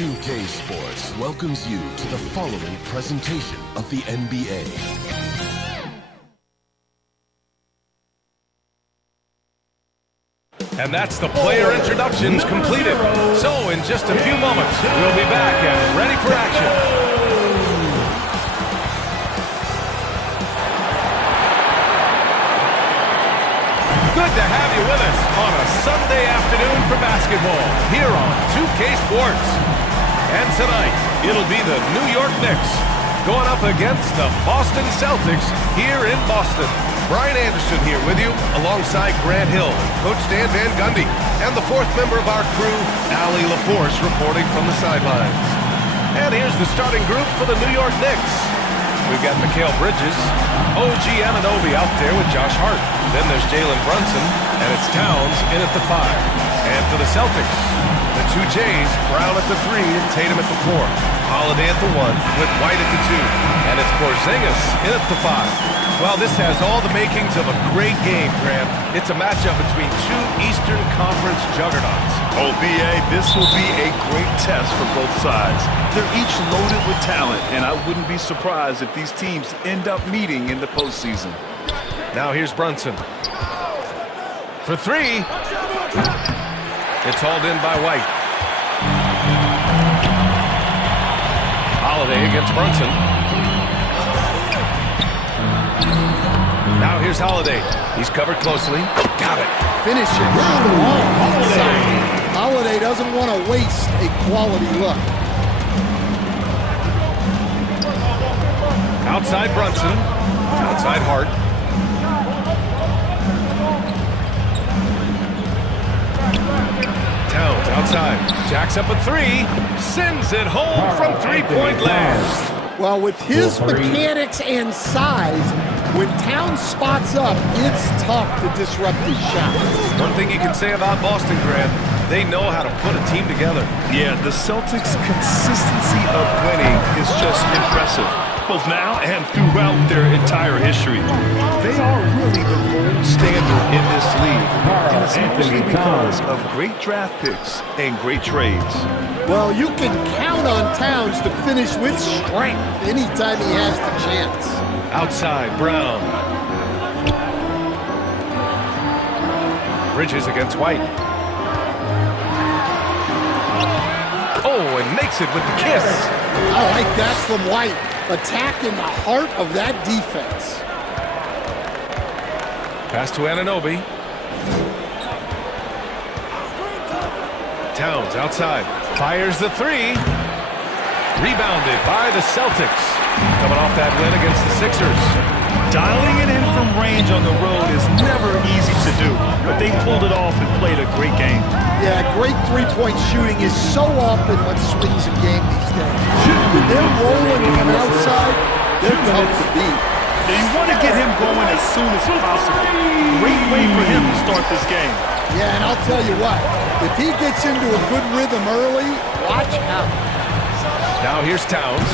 2K Sports welcomes you to the following presentation of the NBA. And that's the player introductions completed. So in just a few moments, we'll be back and ready for action. Good to have you with us on a Sunday afternoon for basketball here on 2K Sports. And tonight, it'll be the New York Knicks going up against the Boston Celtics here in Boston. Brian Anderson here with you alongside Grant Hill and Coach Dan Van Gundy. And the fourth member of our crew, Allie LaForce, reporting from the sidelines. And here's the starting group for the New York Knicks. We've got Mikal Bridges, OG Anunoby out there with Josh Hart. Then there's Jalen Brunson, and it's Towns in at the 5. And for the Celtics, the two J's, Brown at the 3 and Tatum at the 4. Holiday at the 1 with White at the 2. And it's Porzingis in at the 5. Well, this has all the makings of a great game, Graham. It's a matchup between two Eastern Conference juggernauts. Oh, B.A., this will be a great test for both sides. They're each loaded with talent, and I wouldn't be surprised if these teams end up meeting in the postseason. Now here's Brunson. For 3. It's hauled in by White. Holiday against Brunson. Now here's Holiday. He's covered closely. Got it. Finish it. Holiday doesn't want to waste a quality look. Outside Brunson. Outside Hart. Towns outside. Jacks up a 3. Sends it home from three-point land. Well, with his mechanics and size, when Towns spots up, it's tough to disrupt his shot. One thing you can say about Boston, Grant, they know how to put a team together. Yeah, the Celtics' consistency of winning is just impressive, both now and throughout their entire history. They are really the gold standard in this league, and it's mostly because of great draft picks and great trades. Well, you can count on Towns to finish with strength anytime he has the chance. Outside, Brown. Bridges against White. Oh, and makes it with the kiss. I like that from White. Attacking the heart of that defense. Pass to Anunoby. Towns outside. Fires the 3. Rebounded by the Celtics. Coming off that win against the Sixers. Dialing it in from range on the road is never easy to do, but they pulled it off and played a great game. Yeah, great three-point shooting is so often what swings a game these days. When they're rolling from outside, they're tough to beat. Now you want to get him going as soon as possible. Great way for him to start this game. Yeah, and I'll tell you what, if he gets into a good rhythm early, watch out. Now here's Towns.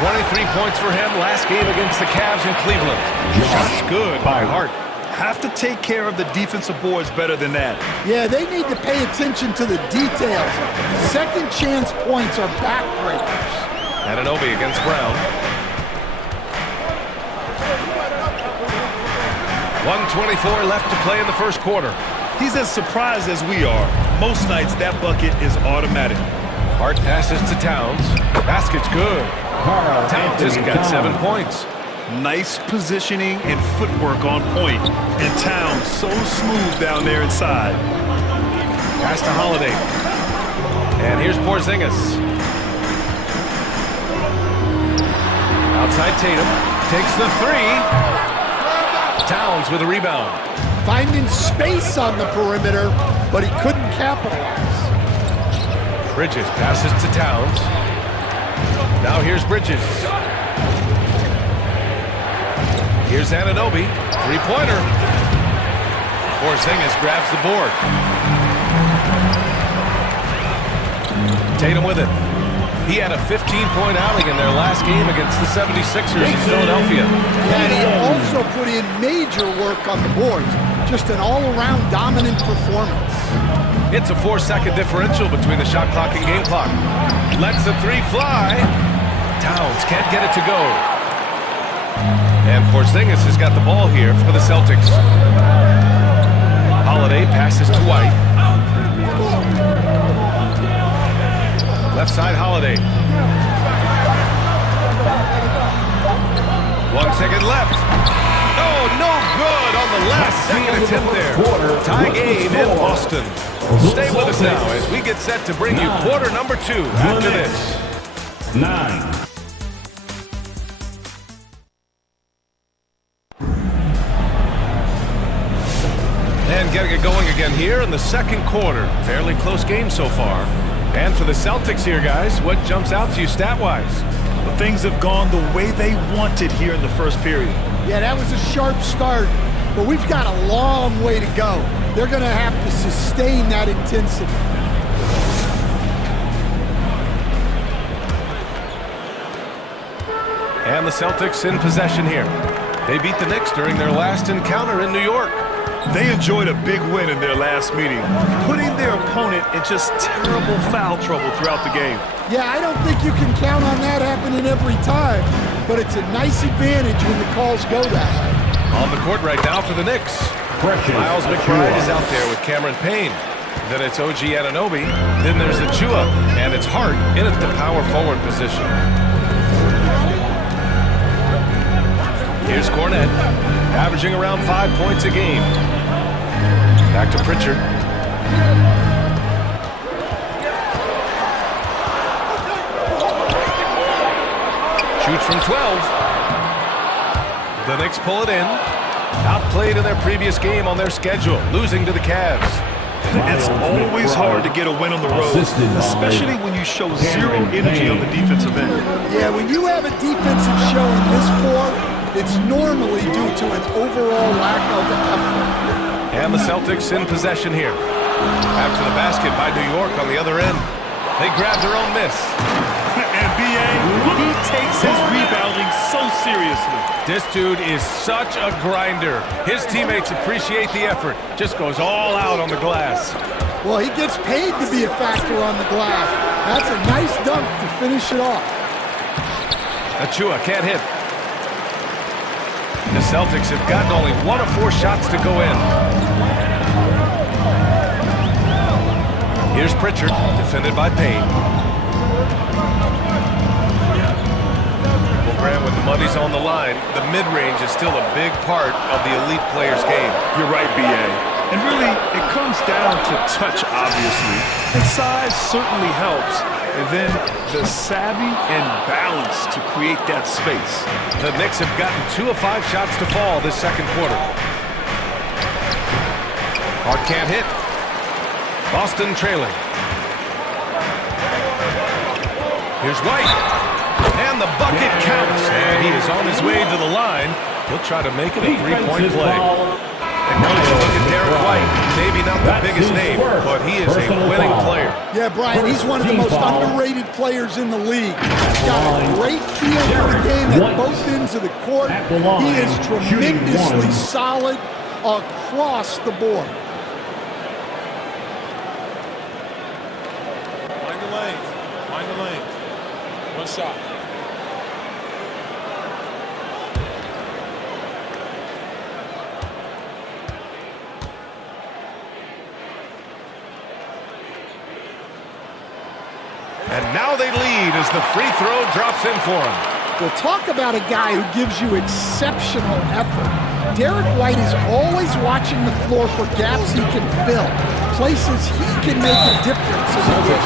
23 points for him last game against the Cavs in Cleveland. Shots good by Hart. Have to take care of the defensive boards better than that. Yeah, they need to pay attention to the details. Second chance points are backbreakers. Anunoby against Brown. 1:24 left to play in the first quarter. He's as surprised as we are. Most nights that bucket is automatic. Hart passes to Towns. Basket's good. Towns has got 7 points. Nice positioning and footwork on point. And Towns so smooth down there inside. Pass to Holiday. And here's Porzingis. Outside Tatum. Takes the 3. Towns with a rebound. Finding space on the perimeter, but he couldn't capitalize. Bridges passes to Towns. Now here's Bridges. Here's Anunoby. Three-pointer. Porzingis grabs the board. Tatum with it. He had a 15-point outing in their last game against the 76ers in Philadelphia. And he also put in major work on the boards. Just an all-around dominant performance. It's a 4-second differential between the shot clock and game clock. Lets the three fly. Towns can't get it to go. And Porzingis has got the ball here for the Celtics. Holiday passes to White. Left side, Holiday. 1 second left. Oh, no good on the last second attempt there. Tie game in Boston. Stay with us now as we get set to bring you quarter number 2 after this. 9. And getting it going again here in the second quarter. Fairly close game so far. And for the Celtics here, guys, what jumps out to you stat-wise? Well, things have gone the way they wanted here in the first period. Yeah, that was a sharp start, but we've got a long way to go. They're going to have to sustain that intensity. And the Celtics in possession here. They beat the Knicks during their last encounter in New York. They enjoyed a big win in their last meeting, putting their opponent in just terrible foul trouble throughout the game. Yeah, I don't think you can count on that happening every time, but it's a nice advantage when the calls go that way. On the court right now for the Knicks. Miles McBride is out there with Cameron Payne. Then it's OG Anunoby. Then there's Achua, and it's Hart in at the power forward position. Here's Cornette, averaging around 5 points a game. Back to Pritchard. Shoots from 12. The Knicks pull it in. Outplayed in their previous game on their schedule, losing to the Cavs. It's always hard to get a win on the road, especially when you show zero energy on the defensive end. Yeah, when you have a defensive showing this poor, it's normally due to an overall lack of effort. And the Celtics in possession here. After the basket by New York on the other end. They grab their own miss. And B.A., he takes his rebounding so seriously. This dude is such a grinder. His teammates appreciate the effort. Just goes all out on the glass. Well, he gets paid to be a factor on the glass. That's a nice dunk to finish it off. Achua can't hit. The Celtics have gotten only 1 of 4 shots to go in. Here's Pritchard, defended by Payne. Graham, when the money's on the line, the mid-range is still a big part of the elite player's game. You're right, B.A. And really, it comes down to touch, obviously. And size certainly helps. And then the savvy and balance to create that space. The Knicks have gotten 2 of 5 shots to fall this second quarter. Hart can't hit. Boston trailing. Here's White. And the bucket counts. And he is on his way to the line. He'll try to make it a 3-point play. And coach, look at Derek White. Maybe not the biggest name, but he is a winning player. Yeah, Brian, he's one of the most underrated players in the league. He's got a great feel for the game at both ends of the court. He is tremendously solid across the board. Mind the lanes. Mind the lanes. One shot. And now they lead as the free throw drops in for him. Well, talk about a guy who gives you exceptional effort. Derek White is always watching the floor for gaps he can fill, places he can make a difference in the game.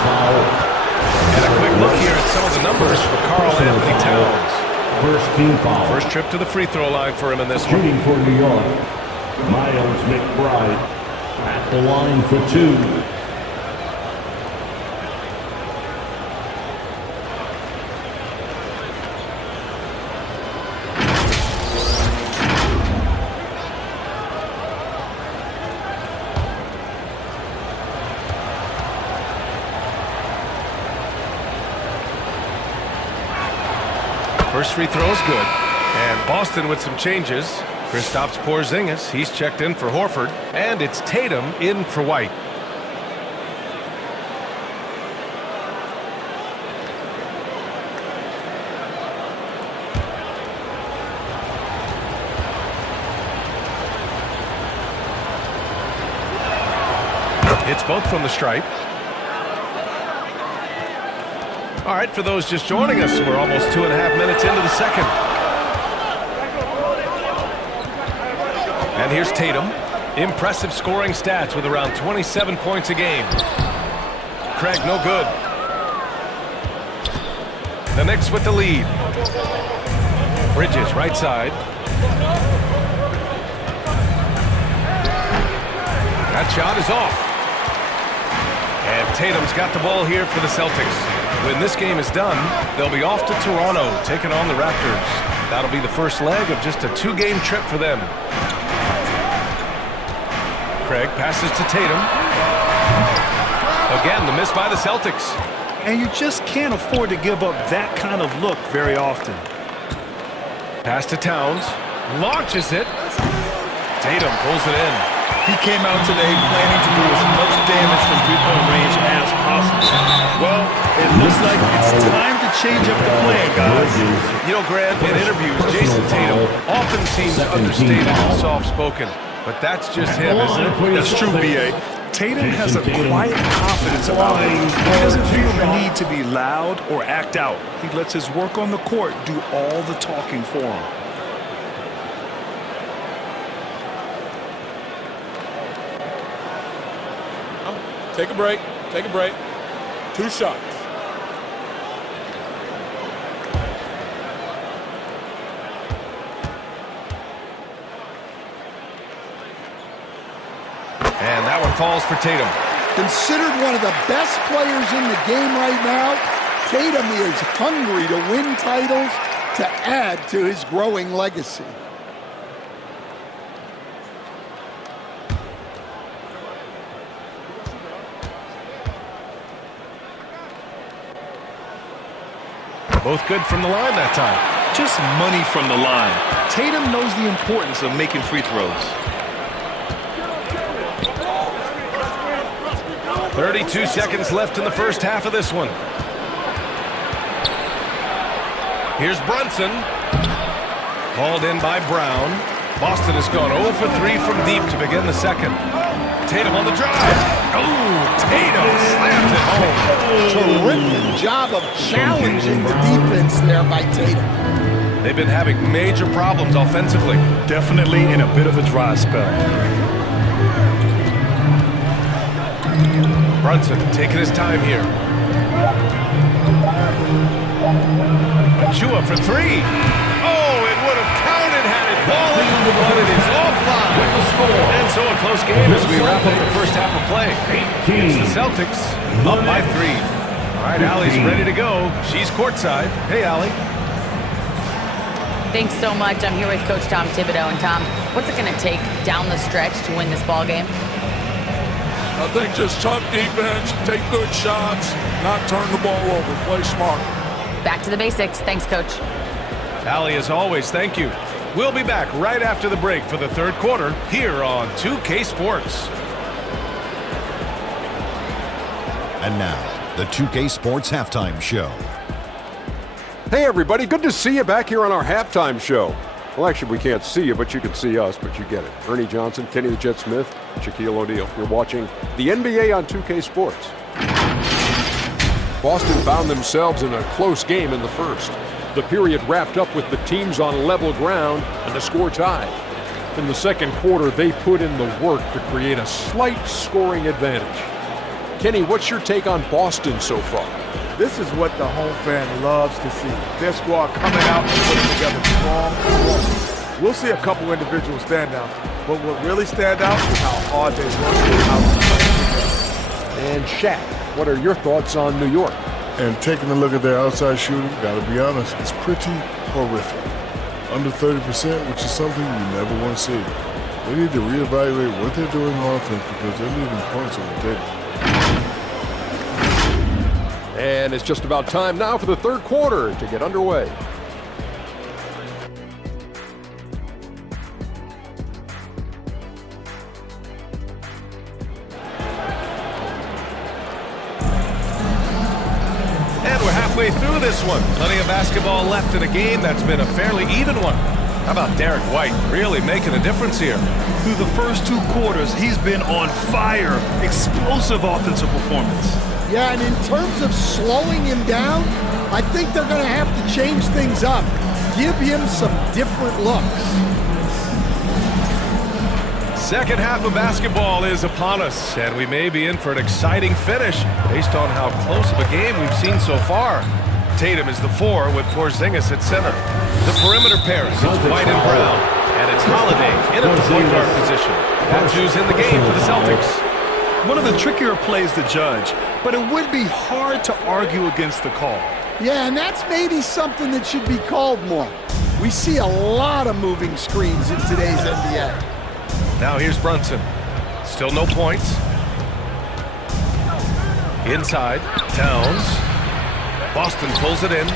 And a quick look here at some of the numbers for Karl Anthony Towns. First team foul. First trip to the free throw line for him in this one. Shooting for New York, Miles McBride at the line for 2. First free throw is good. And Boston with some changes. Kristaps Porzingis, he's checked in for Horford. And it's Tatum in for White. Hits both from the stripe. All right, for those just joining us, we're almost 2.5 minutes into the second. And here's Tatum. Impressive scoring stats with around 27 points a game. Craig, no good. The Knicks with the lead. Bridges, right side. That shot is off. And Tatum's got the ball here for the Celtics. When this game is done, they'll be off to Toronto, taking on the Raptors. That'll be the first leg of just a 2-game trip for them. Craig passes to Tatum. Again, the miss by the Celtics. And you just can't afford to give up that kind of look very often. Pass to Towns. Launches it. Tatum pulls it in. He came out today planning to do as much damage from three-point range as possible. Well, it looks like it's time to change up the plan, guys. You know, Grant, in interviews, Jason Tatum often seems understated and soft-spoken. But that's just him, isn't it? That's true, B.A. Tatum has a quiet confidence about him. He doesn't feel the need to be loud or act out. He lets his work on the court do all the talking for him. Take a break. Take a break. 2 shots. And that one falls for Tatum. Considered one of the best players in the game right now, Tatum is hungry to win titles to add to his growing legacy. Both good from the line that time. Just money from the line. Tatum knows the importance of making free throws. 32 seconds left in the first half of this one. Here's Brunson. Hauled in by Brown. Boston has gone 0 for 3 from deep to begin the second. Tatum on the drive. Oh, Tatum slams it home. Terrific job of challenging the defense there by Tatum. They've been having major problems offensively. Definitely in a bit of a dry spell. Brunson taking his time here. Achua for 3. Oh, it would have counted had it fallen, but it is offline. And so a close game as we wrap up the first half of play. It's the Celtics up by 3. All right, Allie's ready to go. She's courtside. Hey, Allie. Thanks so much. I'm here with Coach Tom Thibodeau. And Tom, what's it going to take down the stretch to win this ball game? I think just tough defense, take good shots, not turn the ball over, play smart. Back to the basics. Thanks, Coach. Allie, as always, thank you. We'll be back right after the break for the third quarter here on 2K Sports. And now, the 2K Sports Halftime Show. Hey, everybody. Good to see you back here on our halftime show. Well, actually, we can't see you, but you can see us, but you get it. Ernie Johnson, Kenny the Jet Smith, Shaquille O'Neal. You're watching the NBA on 2K Sports. Boston found themselves in a close game in the first. The period wrapped up with the teams on level ground and the score tied. In the second quarter, they put in the work to create a slight scoring advantage. Kenny, what's your take on Boston so far? This is what the home fan loves to see. Their squad coming out and putting together strong performances. We'll see a couple individual standouts, but what really stand out is how hard they work and how And Shaq, what are your thoughts on New York? And taking a look at their outside shooting, gotta be honest, it's pretty horrific. Under 30%, which is something you never want to see. They need to reevaluate what they're doing on offense because they're leaving points on the table. And it's just about time now for the third quarter to get underway. And we're halfway through this one. Plenty of basketball left in a game that's been a fairly even one. How about Derek White really making a difference here? Through the first 2 quarters, he's been on fire. Explosive offensive performance. Yeah, and in terms of slowing him down, I think they're going to have to change things up. Give him some different looks. Second half of basketball is upon us, and we may be in for an exciting finish based on how close of a game we've seen so far. Tatum is the 4 with Porzingis at center. The perimeter pairs, it's White and Brown, and it's Holiday in at the point guard position. That's who's in the game for the Celtics. One of the trickier plays to judge, but it would be hard to argue against the call. Yeah, and that's maybe something that should be called more. We see a lot of moving screens in today's NBA. Now here's Brunson. Still no points. Inside, Towns. Boston pulls it in.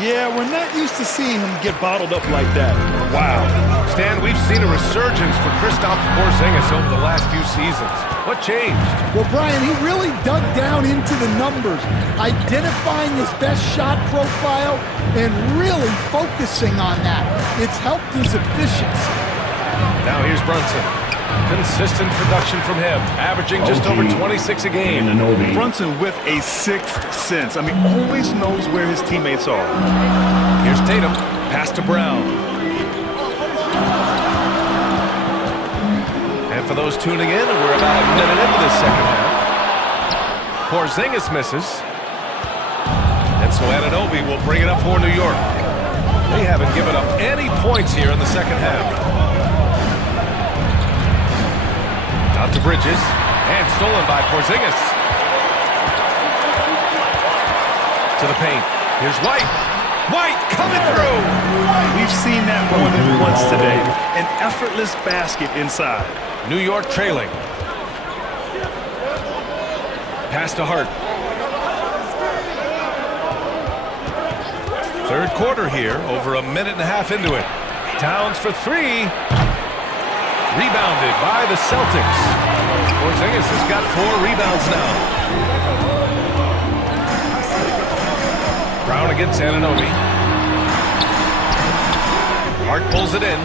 Yeah, we're not used to seeing him get bottled up like that. Wow. Stan, we've seen a resurgence for Kristaps Porzingis over the last few seasons. What changed? Well, Brian, he really dug down into the numbers, identifying his best shot profile and really focusing on that. It's helped his efficiency. Now here's Brunson. Consistent production from him, averaging just over 26 a game. Brunson with a 6th sense. I mean, always knows where his teammates are. Here's Tatum, pass to Brown. And for those tuning in, we're about a minute into this second half. Porzingis misses. And so Anunoby will bring it up for New York. They haven't given up any points here in the second half. Out to Bridges, and stolen by Porzingis. To the paint. Here's White. White coming through. We've seen that more than once today. An effortless basket inside. New York trailing. Pass to Hart. Third quarter here, over a minute and a half into it. Towns for 3. Rebounded by the Celtics. Porzingis has got 4 rebounds now. Brown against Anunoby. Hart pulls it in.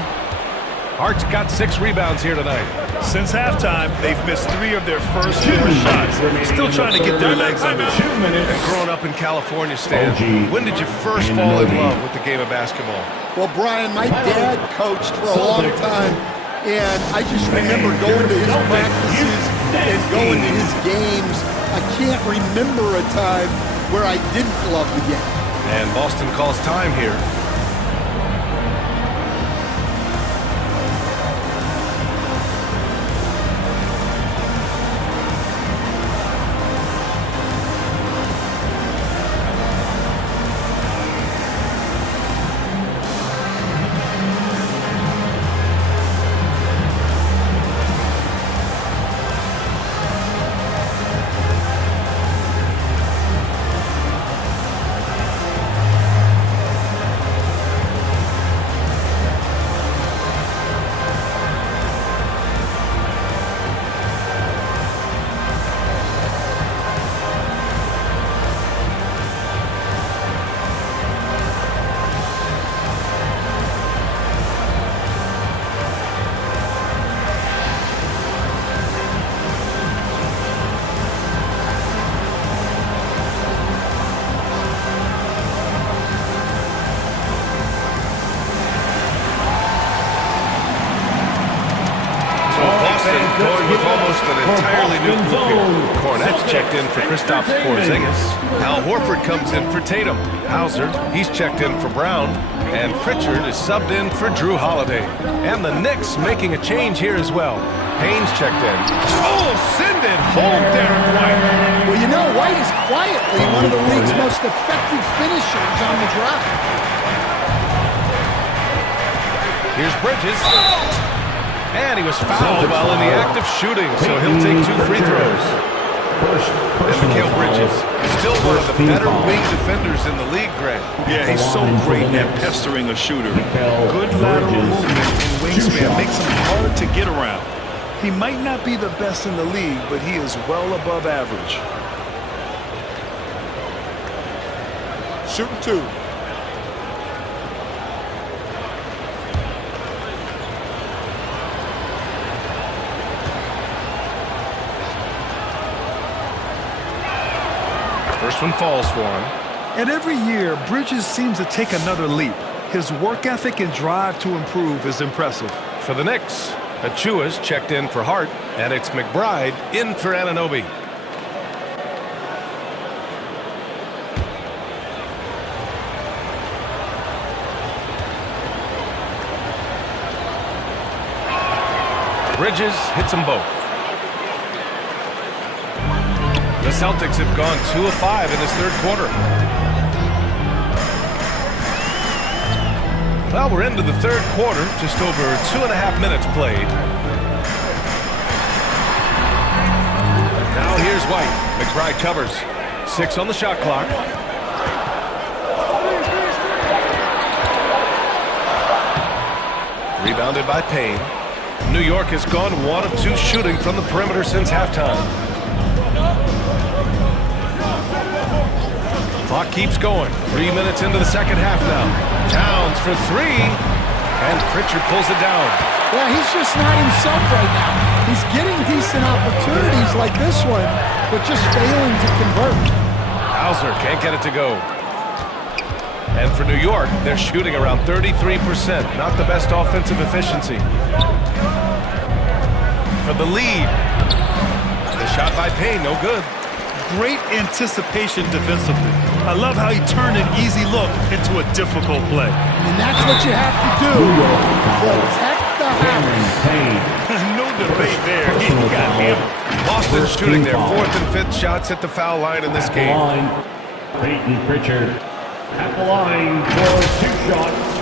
Hart's got 6 rebounds here tonight. Since halftime, they've missed 3 of their first 4 shots. Still trying to get their legs under. And growing up in California, Stan, when did you first fall in love with the game of basketball? Well, Brian, my dad coached for a long time. And I just remember going to his practices and going to his games. I can't remember a time where I didn't love the game. And Boston calls time here. Going with almost an entirely new group here. Cornette's checked in for Kristaps Porzingis. Al Horford comes in for Tatum. Hauser, he's checked in for Brown. And Pritchard is subbed in for Drew Holiday. And the Knicks making a change here as well. Payne's checked in. Oh, send it home, Derek White. Well, you know, White is quietly one of the league's most effective finishers on the drive. Here's Bridges. And he was fouled while in the act of shooting, so he'll take 2 free throws. And Mikal Bridges, still one of the better wing defenders in the league, Grant. Yeah, he's so great at pestering a shooter. Good lateral movement and wingspan makes him hard to get around. He might not be the best in the league, but he is well above average. Shooting 2. First one falls for him. And every year, Bridges seems to take another leap. His work ethic and drive to improve is impressive. For the Knicks, Achua's checked in for Hart, and it's McBride in for Anunoby. Bridges hits them both. The Celtics have gone 2 of 5 in this third quarter. Well, we're into the third quarter, just over 2.5 minutes played. Now here's White. McBride covers. 6 on the shot clock. Rebounded by Payne. New York has gone 1 of 2 shooting from the perimeter since halftime. Clock keeps going. 3 minutes into the second half now. Towns for 3, and Pritchard pulls it down. Yeah, he's just not himself right now. He's getting decent opportunities like this one, but just failing to convert. Hauser can't get it to go. And for New York, they're shooting around 33%. Not the best offensive efficiency. For the lead. The shot by Payne, no good. Great anticipation defensively. I love how he turned an easy look into a difficult play. And that's what you have to do. Protect the house. No debate there. He got him. Boston shooting their 4th and 5th shots at the foul line in this game. Peyton Pritchard at the line for 2 shots.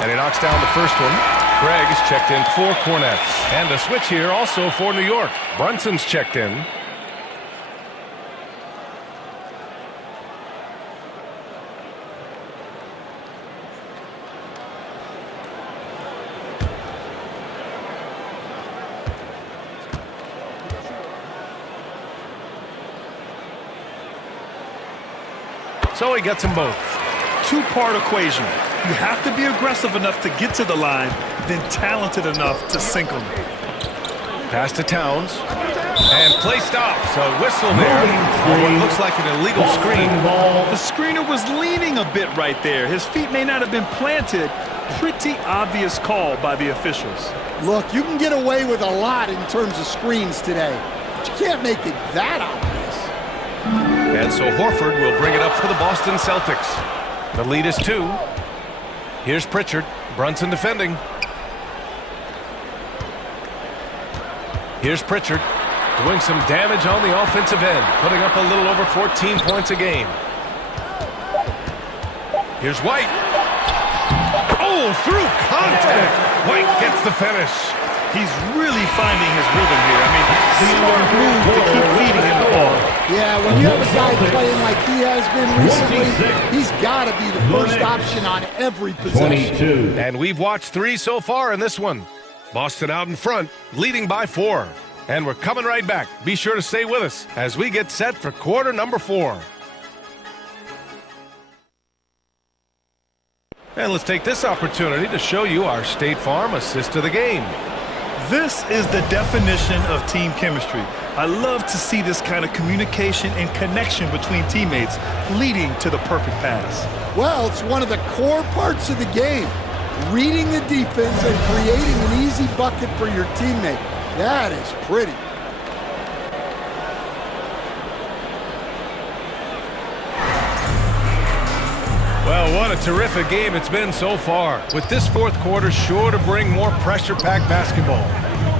And he knocks down the first one. Craig is checked in for Cornette. And a switch here also for New York. Brunson's checked in. So he gets them both. 2-part equation. You have to be aggressive enough to get to the line, then talented enough to sink them. Pass to Towns. And play stops. A whistle there. What looks like an illegal screen. The screener was leaning a bit right there. His feet may not have been planted. Pretty obvious call by the officials. Look, you can get away with a lot in terms of screens today, but you can't make it that obvious. And so Horford will bring it up for the Boston Celtics. The lead is 2. Here's Pritchard. Brunson defending. Here's Pritchard doing some damage on the offensive end, putting up a little over 14 points a game. Here's White. Oh, through contact. White gets the finish. He's really finding his rhythm here. I mean, smart move to keep feeding him the ball. Yeah, when you have a guy playing like he has been recently, he's got to be the first option on every possession. 22. And we've watched 3 so far in this one. Boston out in front, leading by 4. And we're coming right back. Be sure to stay with us as we get set for quarter number 4. And let's take this opportunity to show you our State Farm assist to the game. This is the definition of team chemistry. I love to see this kind of communication and connection between teammates leading to the perfect pass. Well, it's one of the core parts of the game. Reading the defense and creating an easy bucket for your teammate. That is pretty. Well, what a terrific game it's been so far, with this fourth quarter sure to bring more pressure-packed basketball.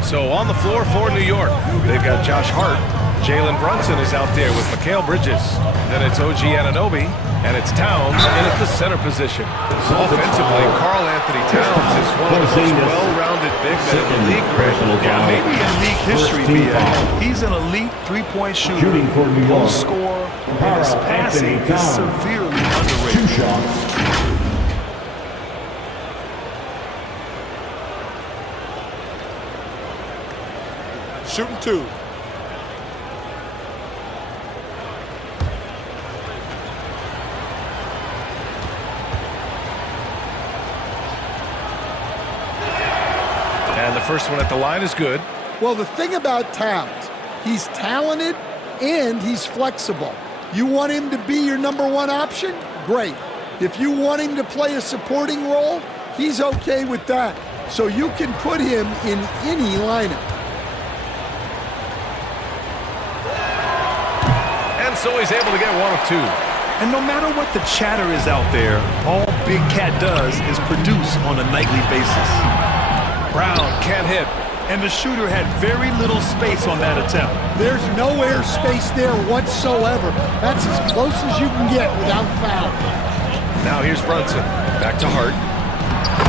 So on the floor for New York, they've got Josh Hart. Jalen Brunson is out there with Mikal Bridges. Then it's OG Anunoby, and it's Towns in at the center position. Offensively, Karl Anthony Towns is one of the most well-rounded big men in the league, Greg. Yeah, maybe in league history, B.A. He's an elite three-point shooter. Shooting for New York. Score, and his passing is severely underrated. 2 shots. shooting 2. And the first one at the line is good. Well, the thing about Towns, he's talented and he's flexible. You want him to be your #1 option? Great. If you want him to play a supporting role, he's okay with that. So you can put him in any lineup. And so he's able to get 1 of 2. And no matter what the chatter is out there, all Big Cat does is produce on a nightly basis. Brown can't hit. And the shooter had very little space on that attempt. There's no air space there whatsoever. That's as close as you can get without foul. Now here's Brunson. Back to Hart.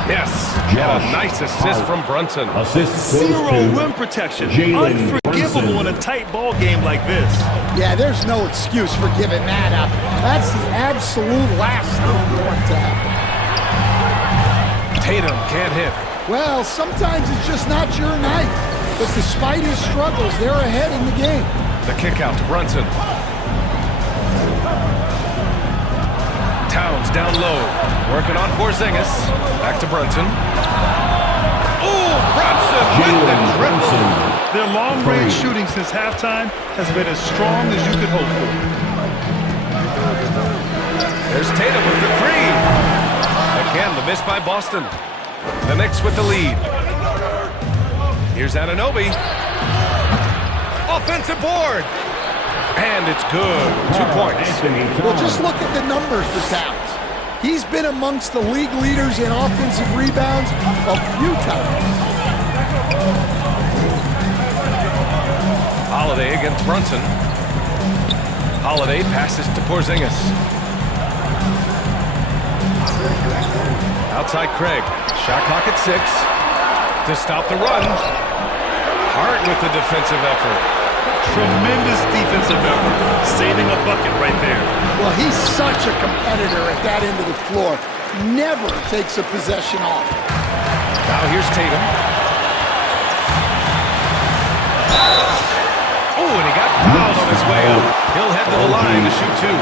Yes. And a nice assist from Brunson. Zero rim protection. Unforgivable in a tight ball game like this. Yeah, there's no excuse for giving that up. That's the absolute last thing you want to happen. Tatum can't hit. Well, sometimes it's just not your night. But despite his struggles, they're ahead in the game. The kick out to Brunson. Towns down low. Working on Porzingis. Back to Brunson. Ooh, Brunson with the triple. Their long-range shooting since halftime has been as strong as you could hope for. There's Tatum with the 3. Again, the miss by Boston. The Knicks with the lead. Here's Anunoby. Offensive board. And it's good. 2 points. Well, just look at the numbers for Towns. He's been amongst the league leaders in offensive rebounds a few times. Holiday against Brunson. Holiday passes to Porzingis. Outside Craig. Shot clock at 6. To stop the run. Hart with the defensive effort. Tremendous defensive effort. Saving a bucket right there. Well, he's such a competitor at that end of the floor. Never takes a possession off. Now here's Tatum. Oh, and he got fouled on his way up. He'll head to the line to shoot 2.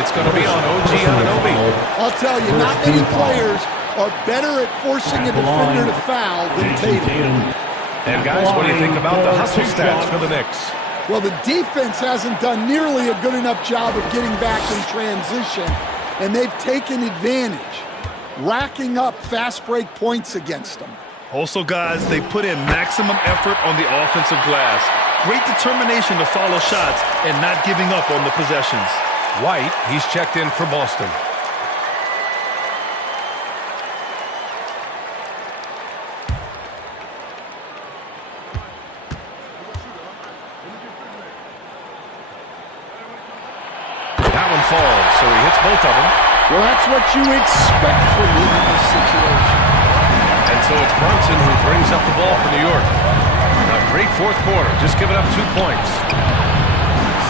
It's going to be on OG Anunoby. I'll tell you, not many players are better at forcing a defender to foul than Tatum. And guys, what do you think about the hustle stats for the Knicks? Well, the defense hasn't done nearly a good enough job of getting back in transition, and they've taken advantage, racking up fast break points against them. Also, guys, they put in maximum effort on the offensive glass. Great determination to follow shots and not giving up on the possessions. White, he's checked in for Boston. That one falls, so he hits both of them. Well, that's what you expect from him in this situation. And so it's Brunson who brings up the ball for New York. A great 4th quarter, just giving up 2 points.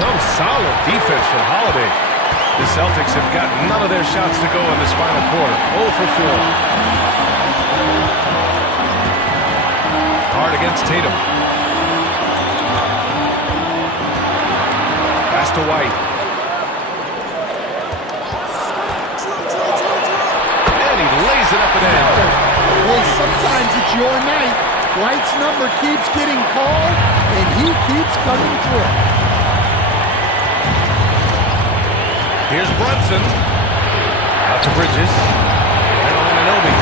Some solid defense from Holiday. The Celtics have got none of their shots to go in this final quarter. 0 for 4. Hard against Tatum. Pass to White. And he lays it up and in. Hey, sometimes it's your night. White's number keeps getting called, and he keeps coming through. Here's Brunson. Out to Bridges. And Anunoby.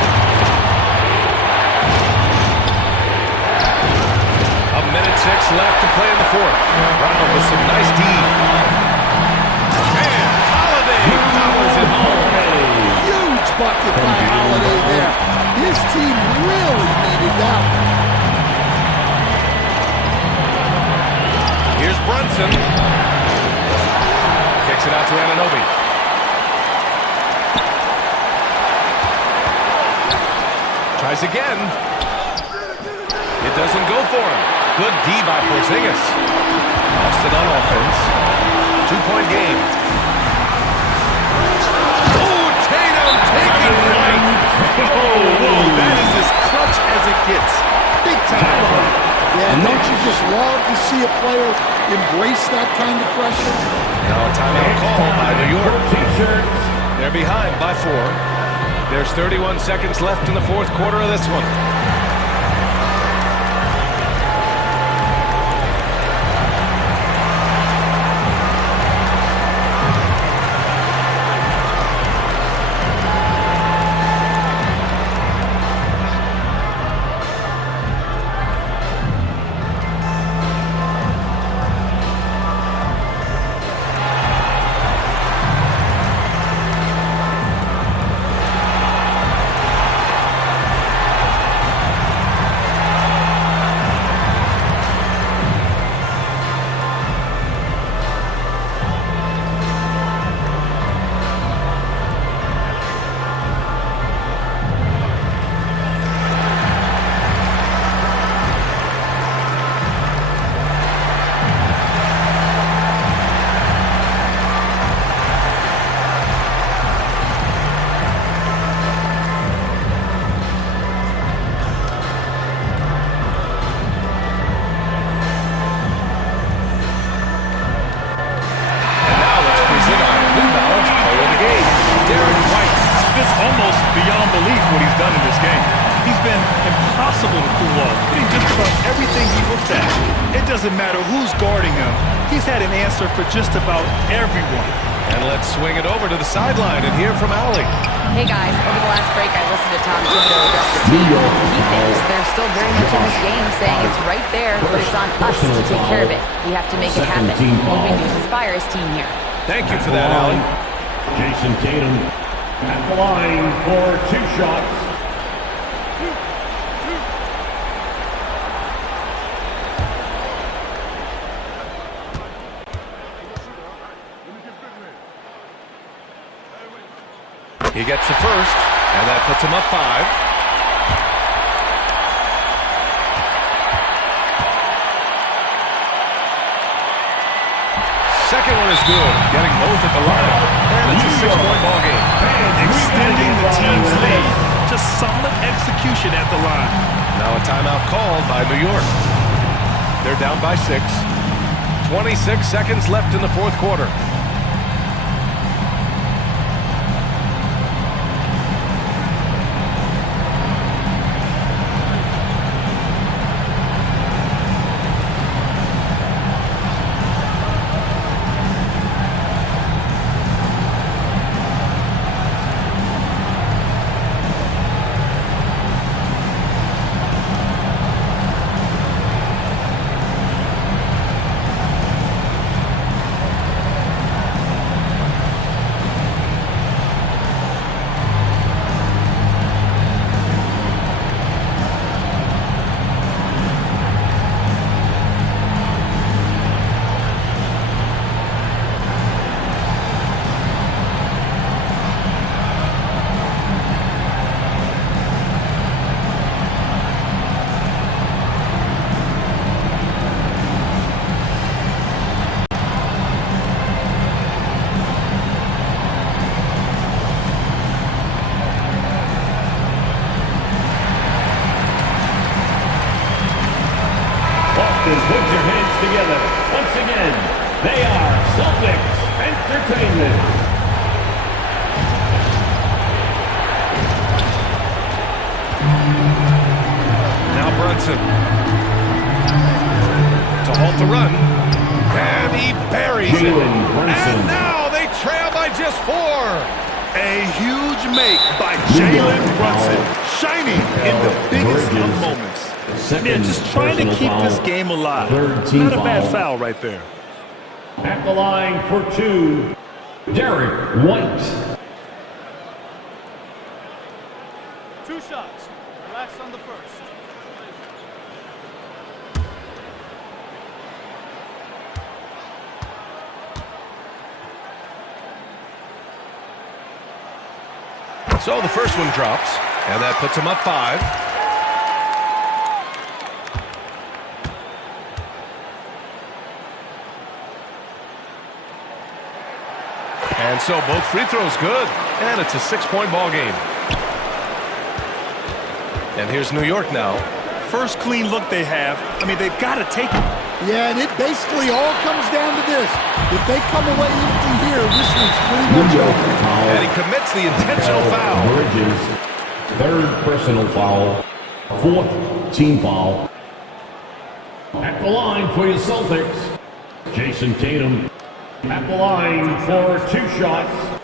A minute 6 left to play in the 4th. Brown with some nice D. And Holiday powers it home. Huge bucket by Holiday there. His team really needed that one. Here's Brunson. Kicks it out to Anunoby. Tries again. It doesn't go for him. Good D by Porzingis. Boston on offense. 2-point game. Oh, Tatum taking flight. Oh, whoa, that is as clutch as it gets. Big time. Yeah, don't a player embrace that kind of pressure? Now a timeout call by New York. They're behind by 4. There's 31 seconds left in the fourth quarter of this one. Doesn't matter who's guarding him. He's had an answer for just about everyone. And let's swing it over to the sideline and hear from Allie. Hey guys, over the last break I listened to Tom Thibodeau address the team. He thinks they're still very much in this game, saying it's right there, but it's on us to take care of it. We have to make it happen. Moving to inspire his team here. Thank you for that, Allie. Jason Tatum at the line for 2 shots. He gets the first, and that puts him up 5. Second one is good, getting both at the line. And it's a 6-point ball game. Extending the team's lead. Just solid execution at the line. Now a timeout called by New York. They're down by 6. 26 seconds left in the fourth quarter. Put your hands together. Once again, they are Celtics Entertainment. Now Brunson. To halt the run. And he buries it. And now they trail by just 4. A huge make by Jalen Brunson, shining in the biggest of moments. Yeah, just trying to keep this game alive. Not a bad foul right there. At the line for 2, Derek White. 2 shots. Relax on the first. So the first one drops, and that puts him up 5. And so both free throws good, and it's a 6-point ball game. And here's New York now. First clean look they have. I mean, they've got to take it. Yeah, and it basically all comes down to this. If they come away empty here, this one's pretty much over. And he commits the intentional foul. Bridges, third personal foul, fourth team foul. At the line for your Celtics, Jason Tatum. At the line for 2 shots.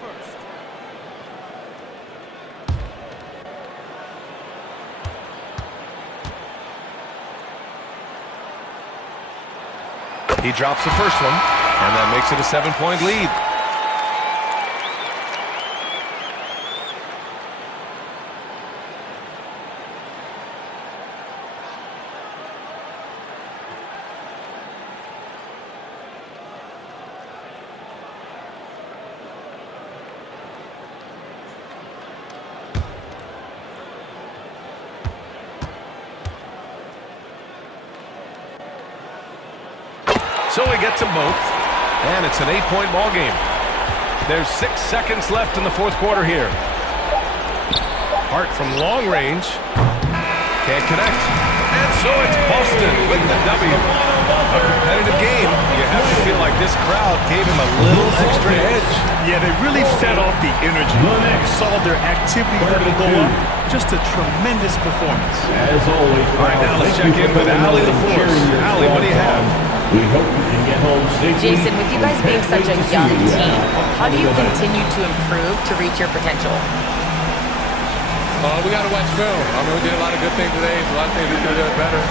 He drops the first one, and that makes it a 7-point lead. So he gets them both, and it's an 8-point ball game. There's 6 seconds left in the fourth quarter here. Hart from long range. Can't connect. And so it's Boston with the W. A competitive game. You have to feel like this crowd gave him a little extra edge. Yeah, they really fed off the energy. Saw their activity level go up. Just a tremendous performance. As always. All right, now let's check in with Allie LaForce. Allie, what do you have? We hope you can get home safely. Jason, with you guys being such a young team, how do you continue to improve to reach your potential? We got to watch film. I mean, we did a lot of good things today. A lot of things we could have done better.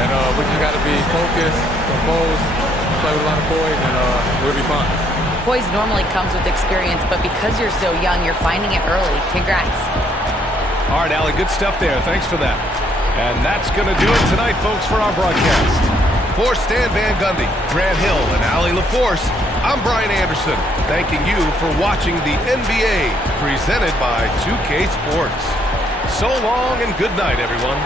And we just got to be focused, composed, play with a lot of poise, and we'll be fine. Poise normally comes with experience, but because you're so young, you're finding it early. Congrats. All right, Allie, good stuff there. Thanks for that. And that's going to do it tonight, folks, for our broadcast. For Stan Van Gundy, Grant Hill, and Allie LaForce, I'm Brian Anderson, thanking you for watching the NBA presented by 2K Sports. So long and good night, everyone.